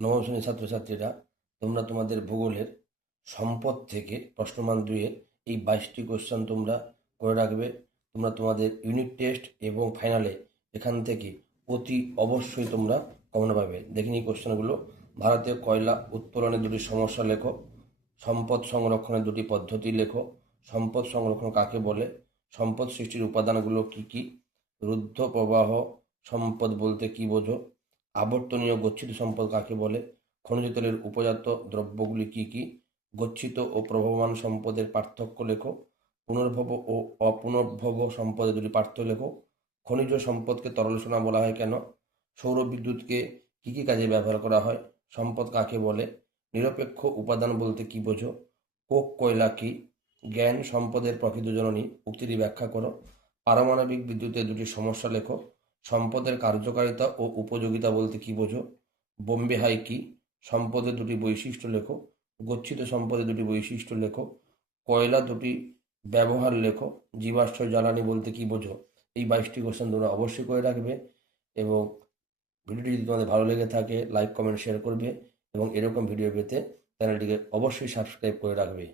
নবম শ্রেণীর ছাত্রছাত্রীরা, তোমরা তোমাদের ভূগোলের সম্পদ থেকে প্রশ্নমান 2-এর এই 22টি কোশ্চেন তোমরা করে রাখবে। তোমরা তোমাদের ইউনিট টেস্ট এবং ফাইনালে এখান থেকে অতি অবশ্যই তোমরা কমন পাবে। দেখে নিই কোশ্চেনগুলো। ভারতীয় কয়লা উত্তোলনের দুটি সমস্যা লেখো। সম্পদ সংরক্ষণের দুটি পদ্ধতি লেখো। সম্পদ সংরক্ষণ কাকে বলে? সম্পদ সৃষ্টির উপাদানগুলো কি কি? রুদ্ধ প্রবাহ সম্পদ বলতে কি বোঝো? আবর্তনীয় গচ্ছিত সম্পদ কাকে বলে? খনিজ তেলের উপজাত দ্রব্যগুলি কি কি? গচ্ছিত ও প্রবহমান সম্পদের পার্থক্য লেখো। পুনর্ভব ও অপুনর্ভব সম্পদের দুটি পার্থক্য লেখো। খনিজ সম্পদকে তরল সোনা বলা হয় কেন? সৌর বিদ্যুৎকে কি কি কাজে ব্যবহার করা হয়? সম্পদ কাকে বলে? নিরপেক্ষ উপাদান বলতে কি বোঝো? কোক কয়লা কি? জ্ঞান সম্পদের প্রকৃত জননী উক্তিটি ব্যাখ্যা করো। পারমাণবিক বিদ্যুতের দুটি সমস্যা লেখো। সম্পদের কার্যকারিতা ও উপযোগিতা বলতে কি বোঝো? বোম্বে হাই কি? সম্পদের দুটি বৈশিষ্ট্য লেখো। গচ্ছিত সম্পদের দুটি বৈশিষ্ট্য লেখো। কয়লা দুটি ব্যবহার লেখো। জীবাশ্ম জ্বালানি বলতে কি বোঝো? এই 22টি কোশ্চেন তোমরা অবশ্যই করে রাখবে। এবং ভিডিওটি যদি তোমাদের ভালো লেগে থাকে, লাইক কমেন্ট শেয়ার করবে এবং এরকম ভিডিও পেতে চ্যানেলটিকে অবশ্যই সাবস্ক্রাইব করে রাখবে।